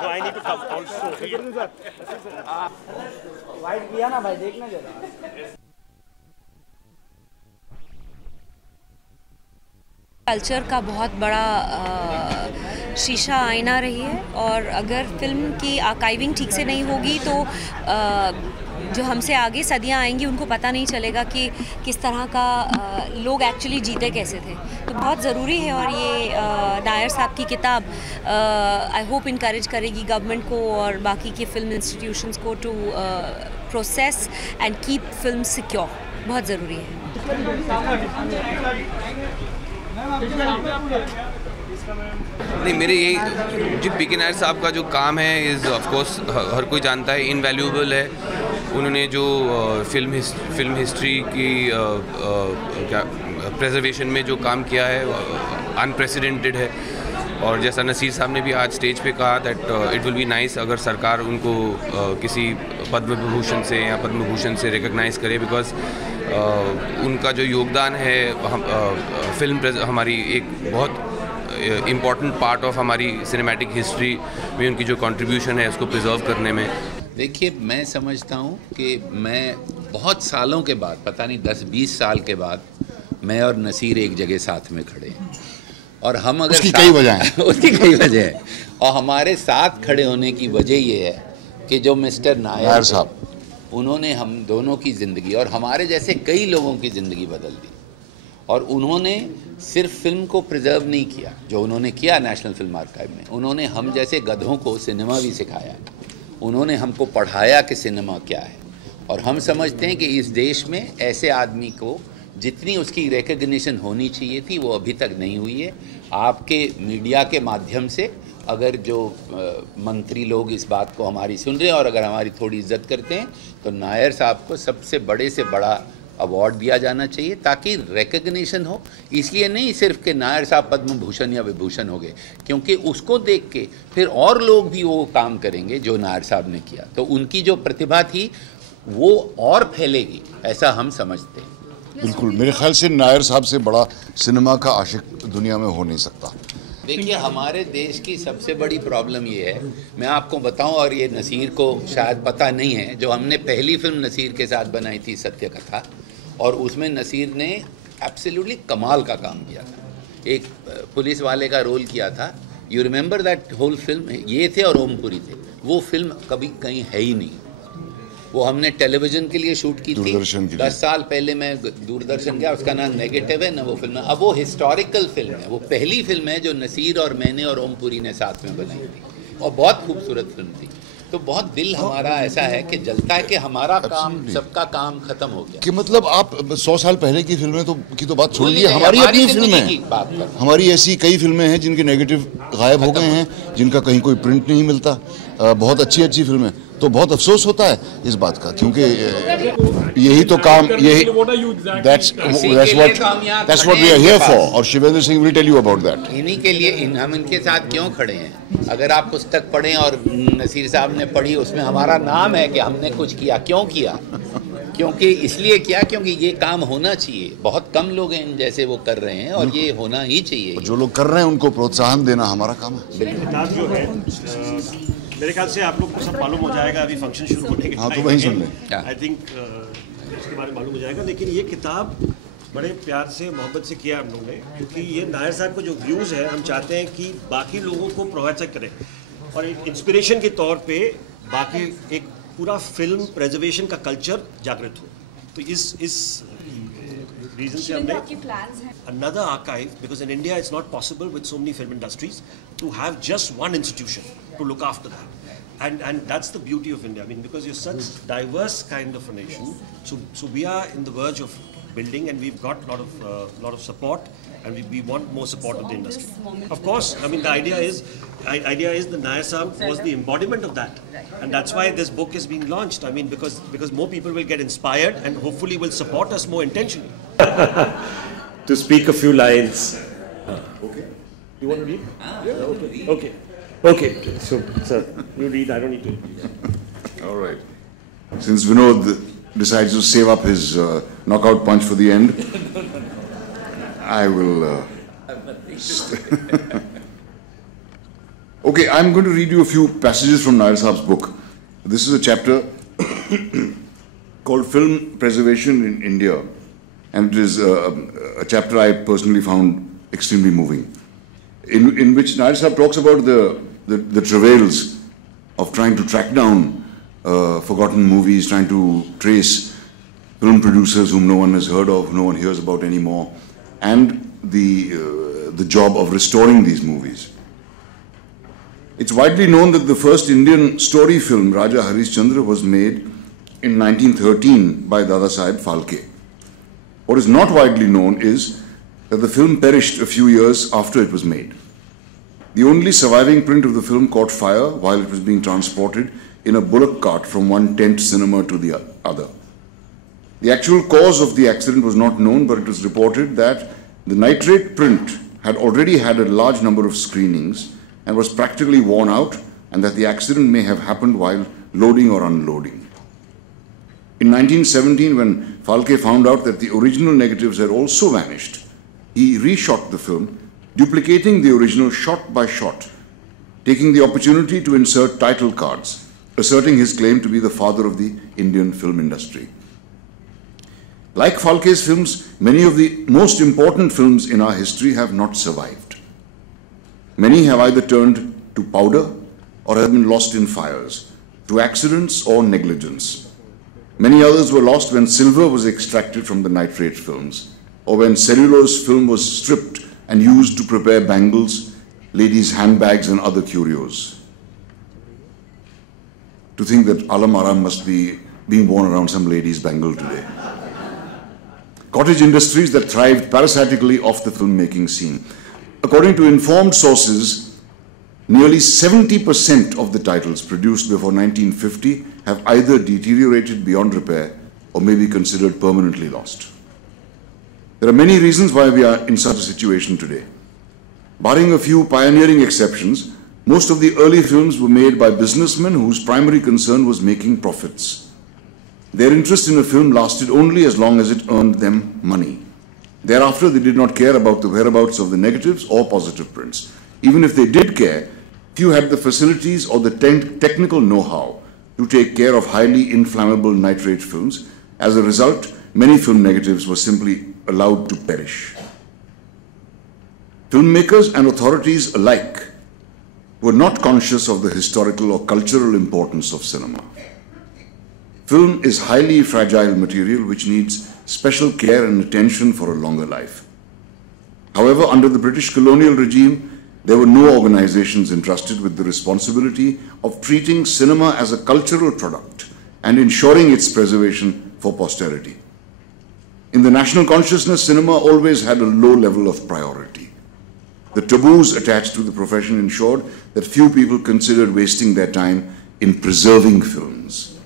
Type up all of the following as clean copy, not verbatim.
No, I need to come also. White किया ना भाई, देखना जरा। कल्चर का बहुत बड़ा शीशा आईना रही है, और अगर फिल्म की आर्काइविंग ठीक से नहीं होगी तो जो हमसे आगे सदियां आएंगी उनको पता नहीं चलेगा कि किस तरह का लोग एक्चुअली जीते कैसे थे। तो बहुत ज़रूरी है, और ये नायर साहब की किताब आई होप इनकरेज करेगी गवर्नमेंट को और बाकी के फिल्म इंस्टीट्यूशंस को to process and keep film secure. बहुत ज़रूरी है। नहीं, मेरे यही जी पी.के. नायर साहब का जो काम है इज़ ऑफ कोर्स हर कोई जानता है, इनवैल्यूएबल है। उन्होंने जो फिल्म हिस्ट्री की क्या प्रेजर्वेशन में जो काम किया है अनप्रेसिडेंटेड है। और जैसा नसीर साहब ने भी आज स्टेज पे कहा that it will be nice अगर सरकार उनको किसी पद्म विभूषण से या पद्म भूषण से रिकग्नाइज़ करे, बिकॉज उनका जो योगदान है फिल्म हमारी एक बहुत इम्पॉर्टेंट पार्ट ऑफ हमारी सिनेमैटिक हिस्ट्री में उनकी जो कंट्रीब्यूशन है उसको प्रिजर्व करने में। देखिए, मैं समझता हूँ कि मैं बहुत सालों के बाद, पता नहीं 10-20 साल के बाद, मैं और नसीर एक जगह साथ में खड़े हैं, और हम अगर उसकी कई वजह हैं उसकी कई वजह है, और हमारे साथ खड़े होने की वजह ये है कि जो मिस्टर नायर साहब, उन्होंने हम दोनों की ज़िंदगी और हमारे जैसे कई लोगों की ज़िंदगी बदल दी। और उन्होंने सिर्फ फिल्म को प्रिजर्व नहीं किया, जो उन्होंने किया नेशनल फिल्म आर्काइव में, उन्होंने हम जैसे गधों को सिनेमा भी सिखाया। उन्होंने हमको पढ़ाया कि सिनेमा क्या है, और हम समझते हैं कि इस देश में ऐसे आदमी को जितनी उसकी रिकग्निशन होनी चाहिए थी वो अभी तक नहीं हुई है। आपके मीडिया के माध्यम से अगर जो मंत्री लोग इस बात को हमारी सुन रहे हैं और अगर हमारी थोड़ी इज्जत करते हैं, तो नायर साहब को सबसे बड़े से बड़ा अवार्ड दिया जाना चाहिए, ताकि रिकग्निशन हो। इसलिए नहीं सिर्फ कि नायर साहब पद्म भूषण या विभूषण हो गए, क्योंकि उसको देख के फिर और लोग भी वो काम करेंगे जो नायर साहब ने किया, तो उनकी जो प्रतिभा थी वो और फैलेगी, ऐसा हम समझते हैं। बिल्कुल, मेरे ख्याल से नायर साहब से बड़ा सिनेमा का आशिक दुनिया में हो नहीं सकता। देखिए, हमारे देश की सबसे बड़ी प्रॉब्लम ये है, मैं आपको बताऊं, और ये नसीर को शायद पता नहीं है, जो हमने पहली फिल्म नसीर के साथ बनाई थी सत्य कथा, और उसमें नसीर ने एब्सोल्युटली कमाल का काम किया था। एक पुलिस वाले का रोल किया था। You remember that whole film? ये थे और ओमपुरी थे। वो फिल्म कभी कहीं है ही नहीं। वो हमने टेलीविज़न के लिए शूट की थी 10 साल पहले। मैं दूरदर्शन गया, उसका नाम नेगेटिव है ना वो फिल्म। अब वो हिस्टोरिकल फिल्म है, वो पहली फिल्म है जो नसीर और मैंने और ओमपुरी ने साथ में बनाई थी, और बहुत खूबसूरत फिल्म थी। तो बहुत दिल हमारा ऐसा है कि जलता है कि हमारा काम, सबका काम खत्म हो गया। कि मतलब आप 100 साल पहले की फिल्में की तो बात छोड़ लीजिए, हमारी अपनी फिल्में हैं। हमारी ऐसी कई फिल्में हैं जिनके नेगेटिव गायब हो गए हैं, जिनका कहीं कोई प्रिंट नहीं मिलता। बहुत अच्छी फिल्में, तो बहुत अफसोस होता है इस बात का, क्योंकि यही तो काम, यही that's what we are here for, और Shivendra Singh will tell you about that। इन्हीं के लिए हम इनके साथ क्यों खड़े हैं। अगर आप पुस्तक पढ़ें, और नसीर साहब ने पढ़ी, उसमें हमारा नाम है कि हमने कुछ किया। क्यों किया? क्योंकि इसलिए किया क्योंकि ये काम होना चाहिए। बहुत कम लोग हैं जैसे वो कर रहे हैं, और ये होना ही चाहिए। जो लोग कर रहे हैं उनको प्रोत्साहन देना हमारा काम है। मेरे ख्याल से आप लोग को सब मालूम हो जाएगा अभी फंक्शन शुरू होने के। हाँ, तो वहीं सुन लें। आई थिंक इसके बारे में मालूम हो जाएगा। लेकिन ये किताब बड़े प्यार से, मोहब्बत से किया हम लोगों ने, क्योंकि ये नायर साहब को जो व्यूज़ है, हम चाहते हैं कि बाकी लोगों को प्रोत्साहित करें, और एक इंस्पिरेशन के तौर पे बाकी एक पूरा फिल्म प्रेजर्वेशन का कल्चर जागृत हो। तो इस रीजन से हमने another archive, because in India it's not possible with so many film industries to have just one institution to look after that, and that's the beauty of India. I mean, because you're such diverse kind of a nation, so we are in the verge of building, and we've got lot of support, and we want more support of the industry. Of course, I mean, the idea is the Nair Sahab was the embodiment of that, and that's why this book is being launched. I mean, because more people will get inspired and hopefully will support us more intentionally. To speak a few lines. Okay. You want to read? Yeah, okay. Okay. So, sir, you read. I don't need to read. All right. Since Vinod decides to save up his knockout punch for the end, I will. Okay, I'm going to read you a few passages from Nair Saab's book. This is a chapter called Film Preservation in India, and it is a chapter I personally found extremely moving, in which Nair Saab talks about the travails of trying to track down forgotten movies, trying to trace film producers whom no one has heard of, no one hears about anymore, and the job of restoring these movies. It's widely known that the first Indian story film, Raja Harishchandra, was made in 1913 by Dada Saheb Phalke. What is not widely known is that the film perished a few years after it was made. The only surviving print of the film caught fire while it was being transported in a bullock cart from one tent cinema to the other. The actual cause of the accident was not known, but it was reported that the nitrate print had already had a large number of screenings and was practically worn out, and that the accident may have happened while loading or unloading. In 1917, when Phalke found out that the original negatives had also vanished, he reshot the film, duplicating the original shot by shot, taking the opportunity to insert title cards, asserting his claim to be the father of the Indian film industry. Like Phalke's films, many of the most important films in our history have not survived. Many have either turned to powder or have been lost in fires, through accidents or negligence. Many others were lost when silver was extracted from the nitrate films, or when cellulose film was stripped and used to prepare bangles, ladies' handbags and other curios. To think that Alam Aram must be being worn around some lady's bangle today. Cottage industries that thrived parasitically off the filmmaking scene. According to informed sources, nearly 70% of the titles produced before 1950 have either deteriorated beyond repair or may be considered permanently lost. There are many reasons why we are in such a situation today. Barring a few pioneering exceptions, most of the early films were made by businessmen whose primary concern was making profits. Their interest in a film lasted only as long as it earned them money. Thereafter, they did not care about the whereabouts of the negatives or positive prints. Even if they did care, few had the facilities or the technical know-how to take care of highly inflammable nitrate films. As a result, many film negatives were simply allowed to perish. Filmmakers and authorities alike were not conscious of the historical or cultural importance of cinema. Film is highly fragile material which needs special care and attention for a longer life. However, under the British colonial regime, there were no organizations entrusted with the responsibility of treating cinema as a cultural product and ensuring its preservation for posterity. In the national consciousness, cinema always had a low level of priority. The taboos attached to the profession ensured that few people considered wasting their time in preserving films.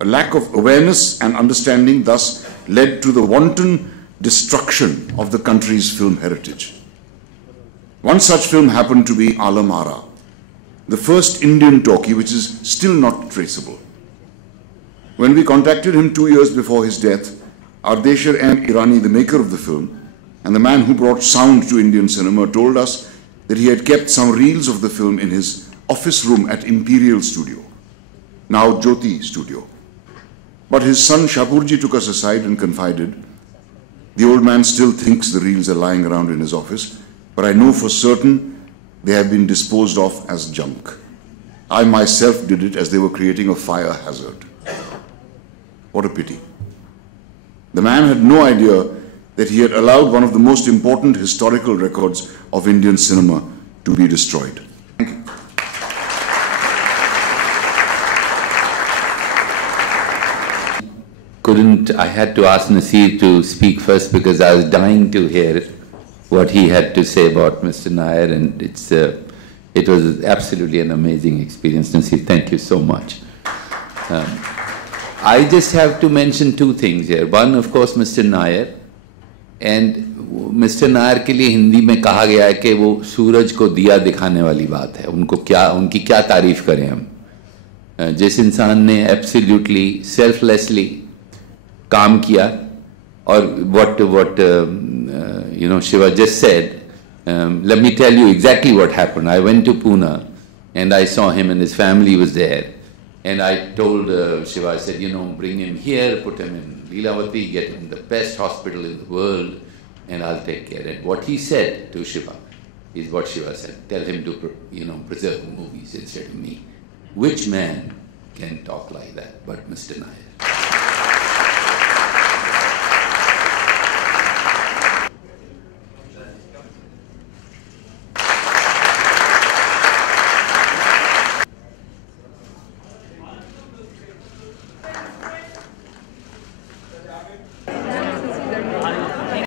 A lack of awareness and understanding thus led to the wanton destruction of the country's film heritage. One such film happened to be Alam Ara, the first Indian talkie which is still not traceable. When we contacted him 2 years before his death, Ardeshir M. Irani, the maker of the film, and the man who brought sound to Indian cinema, told us that he had kept some reels of the film in his office room at Imperial Studio, now Jyoti Studio. But his son Shapurji took us aside and confided, "The old man still thinks the reels are lying around in his office, but I know for certain they have been disposed of as junk. I myself did it as they were creating a fire hazard." What a pity. The man had no idea that he had allowed one of the most important historical records of Indian cinema to be destroyed. Thank you. I had to ask Nasir to speak first because I was dying to hear what he had to say about Mr. Nair, and it was absolutely an amazing experience. Nasir, thank you so much. I just have to mention two things here. One, of course, Mr. Nair. And Mr. Nair के लिए हिंदी में कहा गया है कि वो सूरज को दिया दिखाने वाली बात है. उनकी क्या तारीफ करें हम. जिस इंसान ने एब्सोल्युटली सेल्फलेसली काम किया, और what Shiva just said, let me tell you exactly what happened. I went to Pune and I saw him and his family was there. And I told Shiva, I said, bring him here, put him in Leelavati, get him the best hospital in the world, and I'll take care. And what he said to Shiva is what Shiva said. Tell him to, preserve the movies instead of me. Which man can talk like that but Mr. Nair?